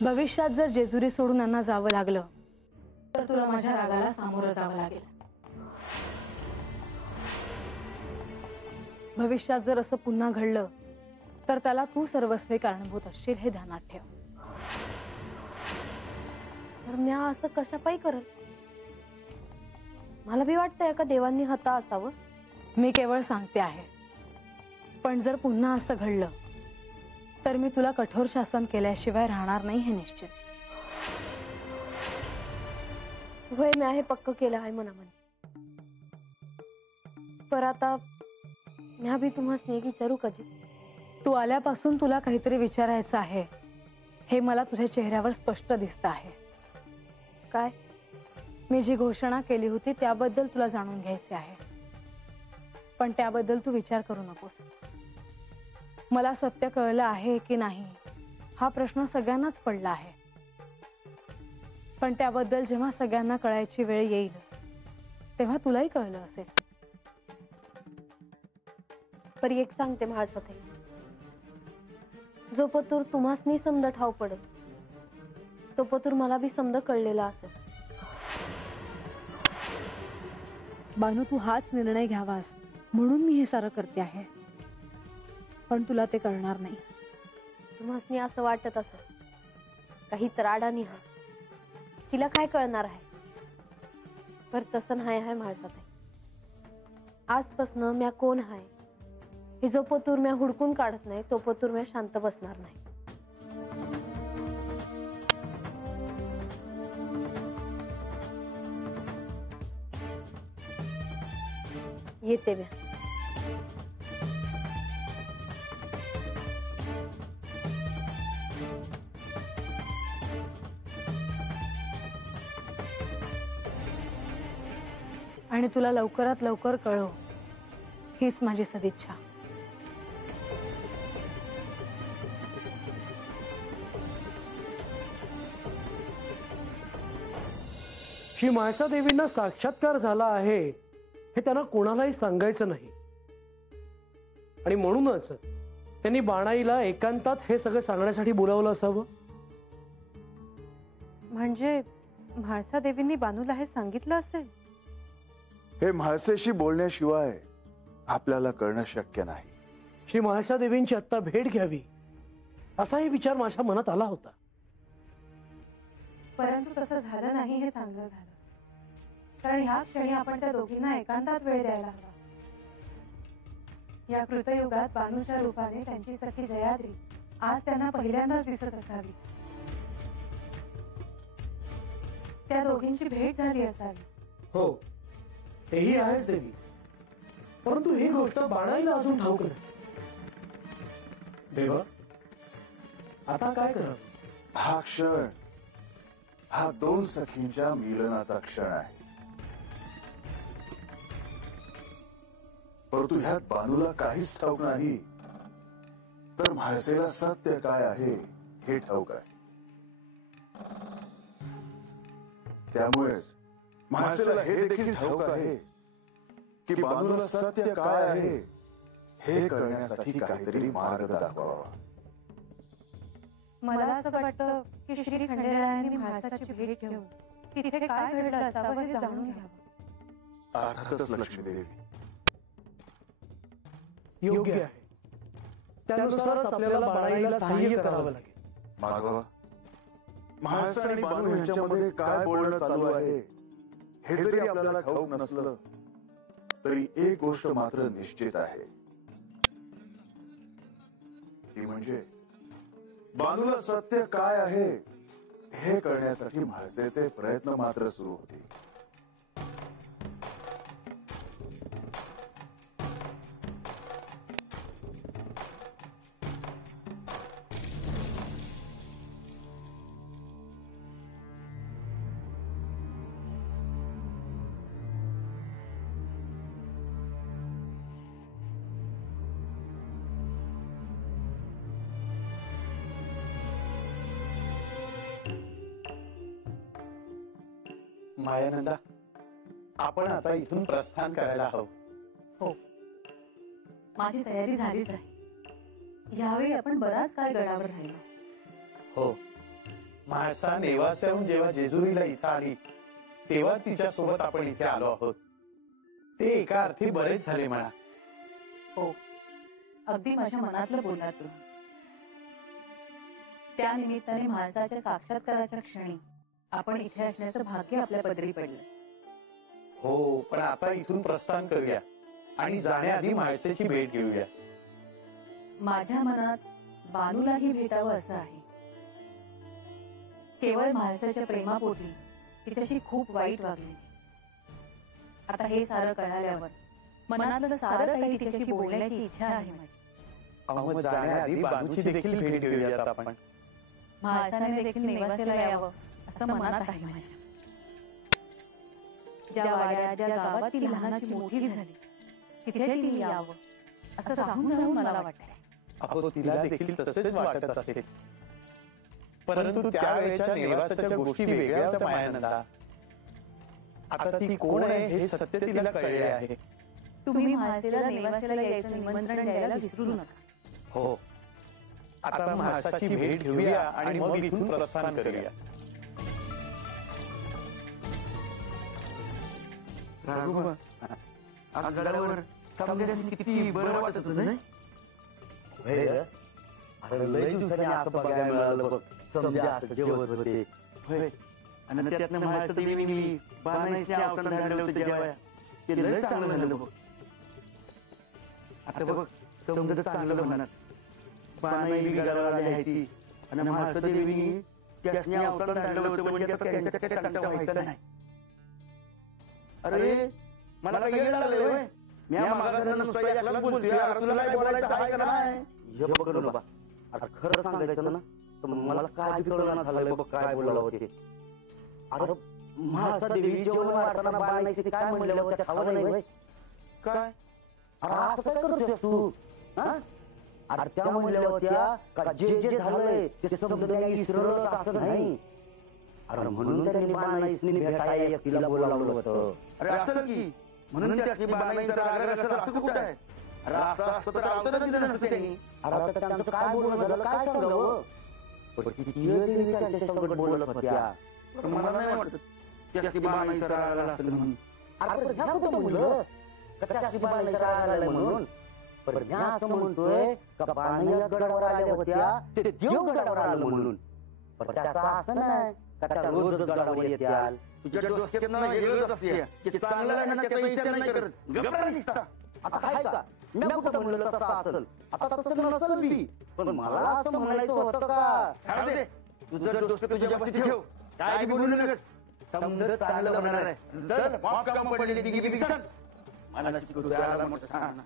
भविष्यात जर जेजुरी सोडून यांना जावं लागलं तर तुला माझ्या रागाला सामोरं जावं लागेल। भविष्यात जर असं पुन्हा घडलं तर त्याला तू सर्वस्वी कारणीभूत असशील हे ध्यानात ठेव। तर मी असं कशापायी करल? मला भी वाटतंय का देवांनी हता असावं। मी केवळ सांगते आहे, पण जर पुन्हा असं घडलं तर मी तुला कठोर शासन केल्याशिवाय राहणार नाही हे निश्चित। होय, मी आहे पक्क केलं आहे मनामध्ये। पर आता मी भी तुम्हाला एक विचारू का जी? तू आल्यापासून तुला काहीतरी विचारायचं आहे हे मला तुझ्या चेहऱ्यावर स्पष्ट दिसत आहे। काय? मी जी घोषणा केली होती त्याबद्दल तुला जाणून घ्यायचे आहे, पण त्याबद्दल तू विचार करू नकोस। मला सत्य कळलं आहे की नाही हा प्रश्न सगळ्यांनाच पडला आहे, पण त्याबद्दल जेव्हा सगळ्यांना कळायची वेळ येईल तेव्हा तुलाही कळलं असेल। पर एक सांगते महाळसाताई, जो पतूर तुम्हासनी समज ठाव पडेल तो पतूर मला भी समज कळलेला असेल। बानू, तू हाच निर्णय घ्यावास म्हणून मी हे सारं करते आहे, पण तुला ते कळणार नाही। तुम्हासनी असं वाटत असेल काही तराडानी हा तिला काय कळणार आहे, पर तसं नाही आहे महाळसाताई। आजपासून म्या कोण आहे हे जो पतूर म्या हुडकून काढत नाही तो पतूर म्या शांत बसणार नाही। येते म्या। आणि तुला लवकरात लवकर कळव हीच माझी सदिच्छा। श्री म्हाळसा देवींना साक्षात्कार झाला आहे हे त्यांना कोणालाही सांगायचं नाही, आणि म्हणूनच त्यांनी बाणाईला एकांतात हे सगळं सांगण्यासाठी बोलावलं असावं। म्हणजे म्हाळसा देवींनी बानूला हे सांगितलं असेल? हे म्हाळसेशी बोलण्याशिवाय आपल्याला कळणं शक्य नाही। श्री म्हाळसा देवींची आत्ता भेट घ्यावी असाही विचार माझ्या मनात आला होता, परंतु तसं झालं नाही हे चांगलं झालं, कारण ह्या क्षणी आपण त्या दोघींना एकांतात वेळ द्यायला हवा। या कृतयुगात बानूच्या रूपाने त्यांची सखी जयाद्री आज त्यांना पहिल्यांदाच दिसत असावी, त्या दोघींची भेट झाली असावी। हो, तेही आहेच देवी, परंतु ही गोष्ट बाणाईला अजून ठाऊक नाही। देवा, आता काय करावं? हा क्षण हा दोन सखींच्या मिलनाचा क्षण आहे, परंतु ह्यात बानूला काहीच ठाऊक नाही, तर म्हाळसेला सत्य काय आहे हे ठाऊक आहे। त्यामुळेच म्हाळसेला हे देखील ठाऊक आहे की बानूला सत्य काय आहे हे कळण्यासाठी काहीतरी मार्ग दाखवावा। मला असं वाटतं की श्री खंडेरायांनी म्हाळसाची भेट घेऊन तिथे काय घडलं असावं हे जाणून घ्यावं। अर्थातच लक्ष्मीदेवी, योग्य आहे, त्यानुसारच आपल्याला बाणाईला सहाय्य करावं लागेल। मागवा, म्हाळसा आणि बानू यांच्यामध्ये काय बोलणं चालू आहे हे जरी आपल्याला ठाऊक नसलं तरी एक गोष्ट मात्र निश्चित आहे, ती म्हणजे बानूला सत्य काय आहे हे कळण्यासाठी म्हाळसेचे प्रयत्न मात्र सुरू होते। मायानंदा, आपण आता इथून प्रस्थान करायला हवं। हो, माझी तयारी झालीच आहे। यावेळी आपण बराच काळ गडावर राहिलो। हो, म्हाळसा नेवास्याहून जेव्हा जेजुरीला इथं आली तेव्हा तिच्या सोबत आपण इथे आलो आहोत. ते एका अर्थी बरेच झाले म्हणा. हो, अगदी माझ्या मनातलं बोललात तुम्ही. त्या निमित्ताने म्हाळसाच्या साक्षात्काराच्या क्षणी आपण इथे असण्याचं भाग्य आपल्या पदरी पडलं. हो, पण आता इथून प्रस्थान करूया आणि जाण्याआधी म्हाळसेची भेट घेऊया. माझ्या मनात बानूलाही भेटावं असं आहे. केवळ म्हाळसाच्या प्रेमापोटी तिच्याशी खूप वाईट वागले. आता हे सारं कळाल्यावर मनातलं सारं काही तिच्याशी बोलण्याची इच्छा आहे माझी. मग जाण्याआधी बानूची देखील भेट घेऊयात आपण. म्हाळसाने देखील नेवासेला यावं असं मनात आहे माझ्या. ज्या वाड्यात ज्या गावात ती लहानाची मोठी झाली तिथे ती यावं असं राहून राहून मला वाटतंय. अहो, तिला देखील तसेच वाटत असेल. परंतु त्यावेळेच्या नेवासाच्या गोष्टी वेगळ्या होत्या मायानंदा. आता ती कोण आहे हे सत्य तिला कळले आहे. तुम्ही म्हाळसेला नेवासेला यायचं निमंत्रण द्यायला विसरू नका. हो, आता म्हाळसाची भेट घेऊया आणि मग इथून प्रस्थान करूया. आज गडावर किती बरं वाटत होतं नाही. अरे लय दिवसांनी असं बघायला मिळालं बघ. समजा असं जेवत होते आणि त्यातनं म्हाळसा देवीनी बाणाईचे अवतार धाडले होते जेवाया. ते लय चांगलं झालं बघ. आता बघ समजा चांगलं म्हणत बाणाई गडावर आली आहे ती आणि म्हाळसा देवीनी त्यासनी अवतार धाडलं होतं म्हणजे त्यांच्या कंटाळा व्हायचा नाही. अरे मला काही येड लागले होय. मी मागायला नुसतं याला बोलतोय. तुला काय बोलायचं आहे का नाही. हे बघ बाबा, आता खरं सांगायचं ना तर मला काय कळलं झालंय बघ काय बोलावं होते. अरे म्हाळसा देवी जेवण वाटताना बाळायचे ते काय म्हणलं होतं खावं नाही होय. काय अरे असं काय करतोस तू. अरे त्या म्हणल्या होत्या का जे जे झालंय ते समजलं नाही इसरलं असं नाही. अरे म्हणून त्यांनी बाणाईसनी भेटायला एकटीला बोलावलं होतं. अरे असं की म्हणून त्याची बाणाईचा आग्रह असं कुठं आहे. अरे असं असतं तर आवताना दिलं नसतं त्यांनी. अरे आता त्यांचं काय बोलणं झालं काय सांगावं. पण किती देवी त्यांच्या संगत बोलत होत्या. मला नाही वाटत त्याची बाणाईचा राग आला असेल म्हणून. अरे ह्या कुठं म्हणलं त्याची बाणाईचा राग आलाय म्हणून. पण ह्या असं म्हणतोय का बाणाई गडावर आल्या होत्या ते देव गडावर आलं म्हणून. पण त्याचं असं नाही का त्या रोज गडावर येत्याल. तुझ्या डोक्यात वेगळंच असते की चांगलं आहे ना त्याचा विचार नाही करत. गप्पा दिसता आता काय का मी कुठं म्हणलं तसं असेल. आता तसं नसेल बी पण मला असं म्हणायचं होतं का. तुझं डोकं तुझ्या बशी ठेव. काय बोलू नका. समजा चांगलं होणार आहे. जर माफ काम पडलेली बिगी बिगी सांग मला शिकवतो याला मोठं सांग.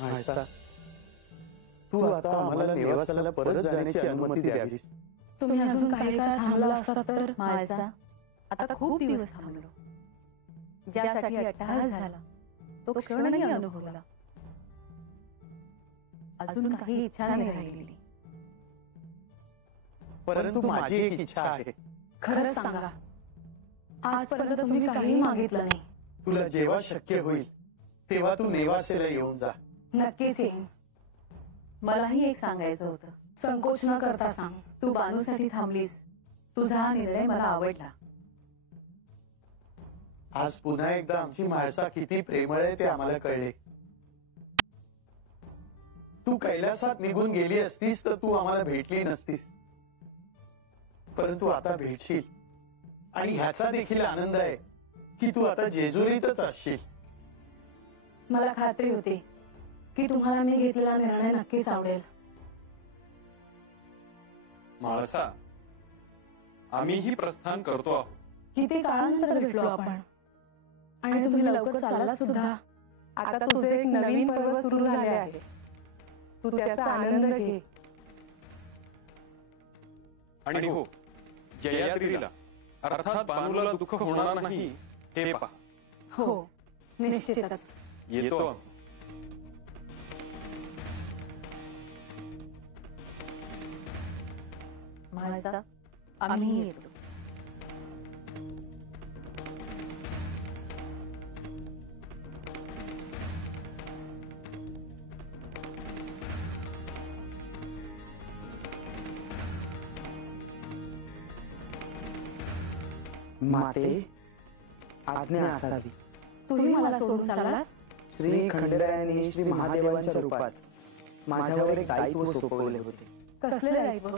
म्हाळसा, तू आता आम्हाला नेवासाला परत जाण्याची अनुमती द्यावीस. तुम्ही अजून काही काळ थांबला असता तर. म्हाळसा, आता खूप दिवस थांबलो. ज्यासाठी अट्टहास झाला तो क्षणही अनुभवला. अजून काही इच्छा नाही राहिलेली. परंतु माझी एक इच्छा आहे. खरं सांगा, आजपर्यंत तुम्ही काही मागितलं नाही. तुला जेव्हा शक्य होईल तेव्हा तू नेवासेला येऊन जा. नक्कीच येईन. मलाही एक सांगायचं होतं. संकोच न करता सांग. तू बानूसाठी थांबलीस. तुझा हा निर्णय मला आवडला. आज पुन्हा एकदा आमची म्हाळसा किती प्रेमळ आहे ते आम्हाला कळले. तू कैलासात निघून गेली असतीस तर तू आम्हाला भेटली नसतीस. परंतु आता भेटशील आणि ह्याचा देखील आनंद आहे की तू आता जेजुरीतच असशील. मला खात्री होती की तुम्हाला मी घेतलेला निर्णय नक्कीच आवडेल. म्हाळसा, आम्हीही प्रस्थान करतो आहोत. किती काळानंतर भेटलो आपण आणि तुम्ही लवकर चालला सुद्धा. आता तुझे एक नवीन पर्व सुरू झाले आहे. तू त्याचा आनंद घे. आणि हो, जयात्रीला अर्थात बानूला दुःख होणार नाही हे पहा. हो, निश्चितच. येतो. म्हाळसा, आम्ही येतो. माते आज्ञा असावी. तूही मला सोडून चाललास? श्री खंडेरायांनी श्री महादेवांच्या रूपात माझ्यावर एक दायित्व सोपवले होते. कसले दायित्व?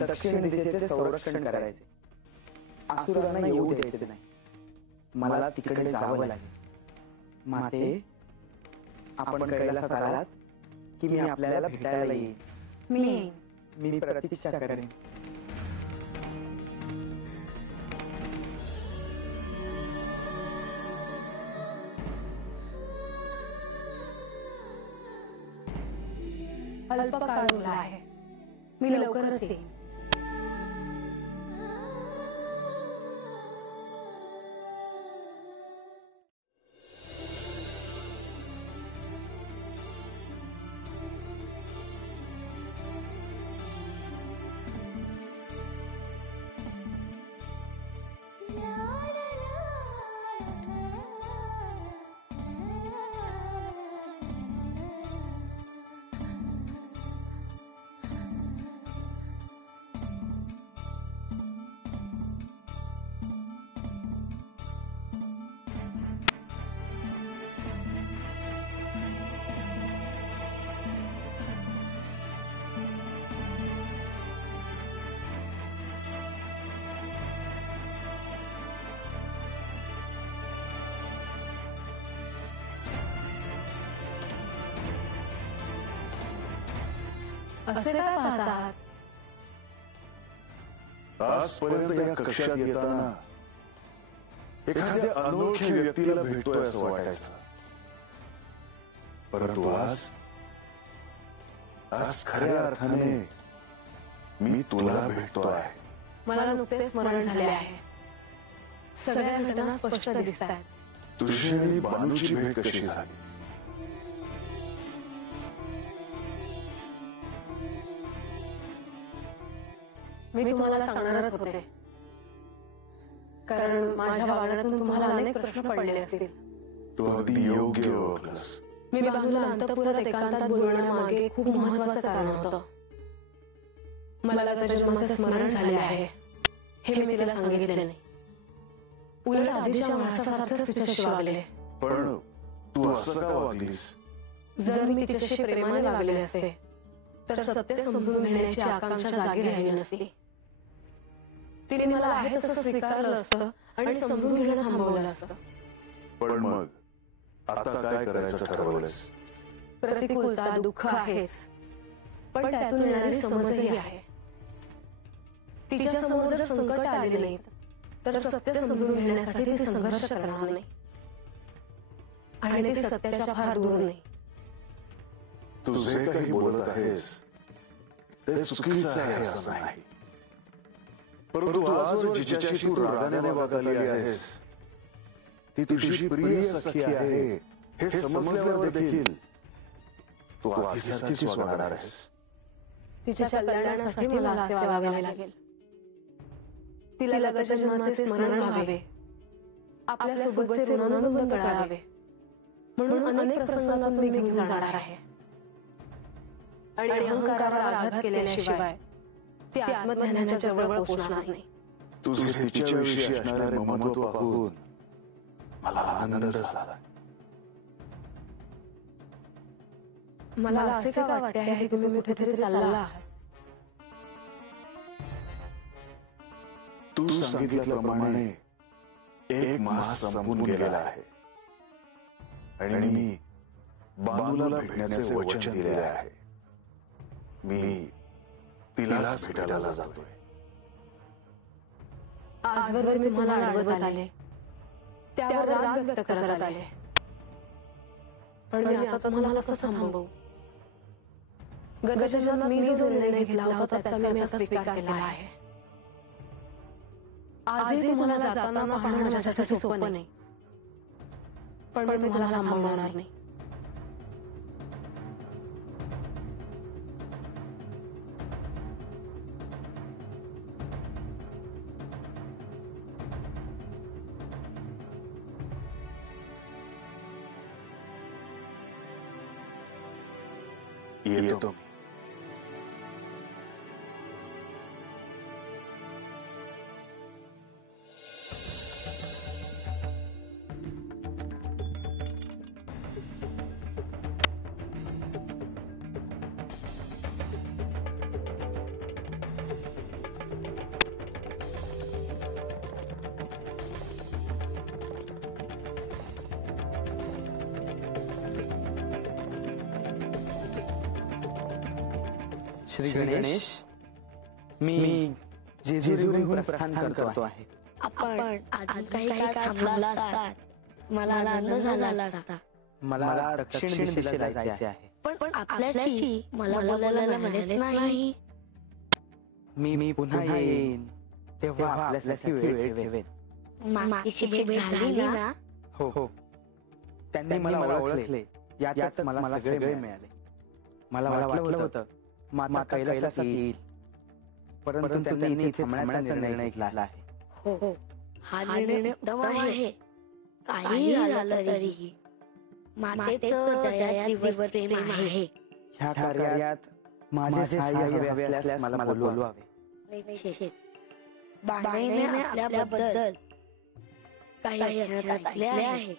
दक्षिण दिशेचे संरक्षण करायचे. असुरांना येऊ द्यायचे नाही. मला तिकडे जावं लागेल. माते, आपण कैलासात आलात की मी आपल्याला भेटायला येईन. मी प्रतीक्षा करेन. अल्प काळ उरला आहे. मी लवकरच येईन. असे काय पाहतात? आजपर्यंत या कक्षात येताना एखाद्या अनोळखी व्यक्तीला भेटतोय असं वाटायचं. परंतु आज खऱ्या अर्थाने मी तुला भेटतोय. मला नुकतेच स्मरण झाले आहे. सगळ्या घटना स्पष्ट दिसत आहेत. तुझी आणि बानूची भेट कशी झाली? मी तुम्हाला सांगणारच होते, कारण माझ्या वागण्यातून तुम्हाला अनेक प्रश्न पडले असतील. तू अगदी योग्य ओळखलंस. मी बानूला अंतःपुरात एकांतात बोलवण्यामागे खूप महत्वाचं कारण होतं. मला त्याच्या जन्माचे स्मरण झाले आहे हे मी तिला सांगितले नाही. उलट आधीच्या माणसासारखंच तिच्याशी वागले. पण तू असं का वागलीस? जर मी तिच्याशी प्रेमाने वागले असते तर सत्य समजून घेण्याची आकांक्षा जागी राहिली नसती. तिने मला आहे तसं स्वीकारलं असतं आणि समजून घेणं थांबवलं असतं. पण मग आता काय करायचं ठरवलंस? प्रतिकूलता, दुःख आहेच, पण त्यातून येणारी समजही आहे. तिच्या समोर जर संकट आले नाहीत तर सत्य समजून घेण्यासाठी ती संघर्ष करणार नाही, आणि ते सत्याच्या फार दूर नाही. तू जे काही बोलत आहेस ते चुकीचं आहे असं नाही. परंतु आजवर जिच्याशी तू रागाने वागली आहेस ती तुझी प्रिय सखी आहे हे समजल्यावर देखील तू आधीसारखीच वागणार आहेस. तिच्या कल्याणासाठी मला असे वागावे लागेल. तिला गत जन्माचे स्मरण व्हावे, आपल्या सोबतचे ऋणानुबंध कळावे, म्हणून अनेक प्रसंगातून मी घेऊन जाणार आहे. आणि अहंकारावर आघात केल्याशिवाय ती आत्मज्ञानाच्या जवळ पोहोचणार नाही. तुझे तिच्याविषयी असणारे ममत्व पाहून मला आनंद झाला. मला असे का वाटते आहे की तुम्ही कुठेतरी चालला आहात? तू सांगितल्याप्रमाणे एक मास संपून गेला आहे आणि मी बानूला भेटण्याचे वचन दिले आहे. मी तिलाच भेटायला जातोय. आजवर मी तुम्हाला अडवत आले, त्यावर राग व्यक्त करत आले, पण मी आता तुम्हाला कसं थांबवू? गतजन्मात मी जो निर्णय घेतला होता त्याचा मी आता स्वीकार केला आहे. आजही तुम्हाला जाताना पाहणं माझ्यासाठी सोपं नाही, पण मी तुम्हाला थांबवणार नाही. येतो. श्री गणेश, मी जेजुरीहून प्रस्थान करतो आहे. आपण अजून काही काळ थांबला असतात मला आनंद झाला असता. मला दक्षिण दिशेला जायचे आहे. पण आपल्याशी मला बोलायला मिळालेच नाही. मी पुन्हा येईन तेव्हा आपल्यासाठी वेळ ठेवेन. मातीशी भेट झाली ना? हो, त्यांनी मला ओळखले. यातच मला सगळे मिळाले. मला वाटलं होतं माता कैलासात येईल, परंतु त्यांनी इथे थांबण्याचा निर्णय घेतला आहे. हो, हा निर्णय उत्तम आहे. काही झालं तरीही मातेचं जयात्रीवर प्रेम आहे. ह्या कार्यात माझे सहाय्य हवे असल्यास मला बोलवावे. बाणाईने आपल्याबद्दल काही ऐकले आहे.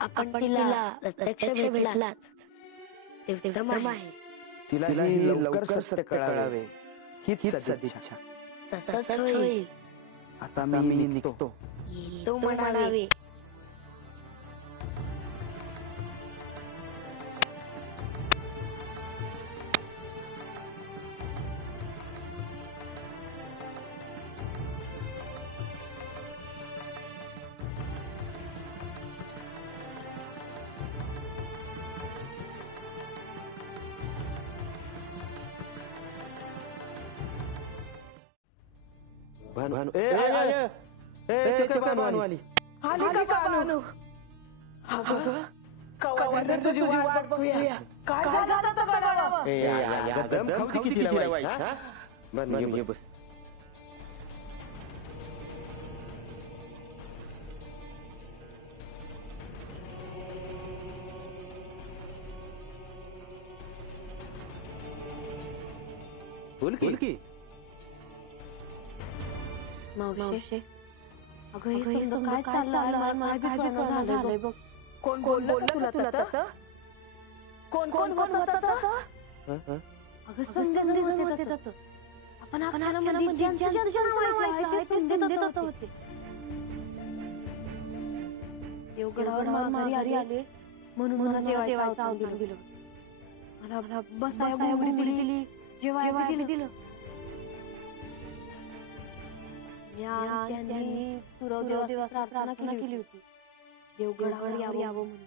आपण तिला प्रत्यक्ष भेटलाच ते उत्तम आहे. तिला लवकर सत्य कळावे हीच सदिच्छा. तसंच होईल. आता मी निघतो. तो म्हणावे. भानू आली. आली का भानू? कवा तुझी वाट बघूया. काय झालं आता बघावं. दम खाऊ किती लावायचा. भानू बस. बोल की. मावशी, अगं हे समजून काय चाललंय मला काय कळलं झालंय बघ. कोण बोललं तुला तर? कोण म्हणतात? अगं संधी होते तर आपण मध्ये ज्यांचं नाव ऐकलं आहे ते संधी होते. देवगडावर मारी आले म्हणून मला जेवायचं आवडीला दिलं. मला बसायला उघडी दिली, जेवायला दिलं. त्यांनी सुरवदेवा प्रार्थना केली होती देवगडावर यावं म्हणून,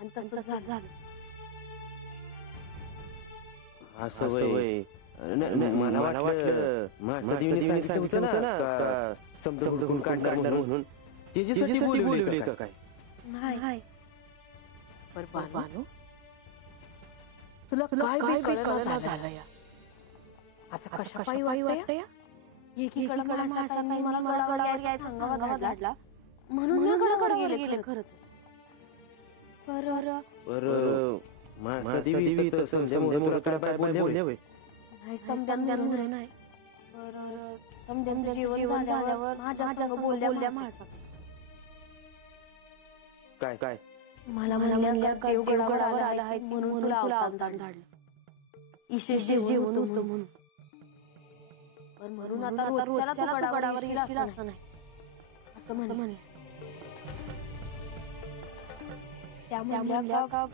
आणि तसंच झालं. असं होय. मला वाटलं महादेवीने सांगितलं ना समजून काढणार म्हणून त्याच्यासाठी बोलवली का काय? नाही. भानू, तुला काय कळलं झालं या? असं कशापायी वाटतंय? एकीकडे मला गडावर यायचा सांगावा धाडला म्हणून मी गडावर गेले. खरं बरं महादेवी तर समजा बोलले नाही. समजून नाही. बरं समजून जेवण झाल्यावर माझ्या संग बोलल्या माणसात. काय मला देवगडावर आला आहे म्हणून तुला अवतार धाडलं. विशेष जेवण होतं म्हणून. पण म्हणून आता रोजच्याला तू गडावर येशील असं नाही, असं म्हणले. त्यामुळे का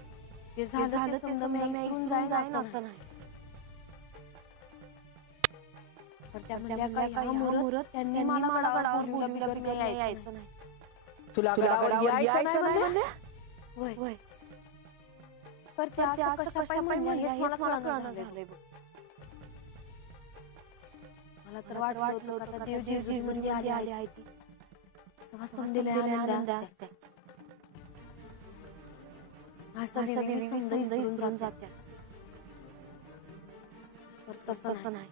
ते झालं ते समजा मी ऐकून जाईन असं नाही. तर त्यामुळे काय मुहूर्त त्यांनी मला गडावर बोलवलं मी यायचं नाही. तुला गडावर यायचं नाही म्हणजे? होय. पर त्या असं कशापायी म्हणले हेच मला कळलं झालंय बघ. मला तर वाटलं होतं देव जेजुरी म्हणजे आले आहे ती तेव्हा संधीला आनंद असते. देवी समजा विसरून जात्या. तर तसं नाही.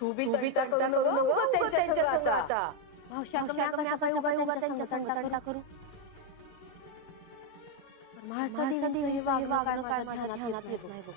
तू बी तंटा करू नको त्यांच्या संग आता. मावशी उगा त्यांच्या संग तंटा करू. महाराष्ट्र देवी वागणं काय ध्यानात येत नाही बघ.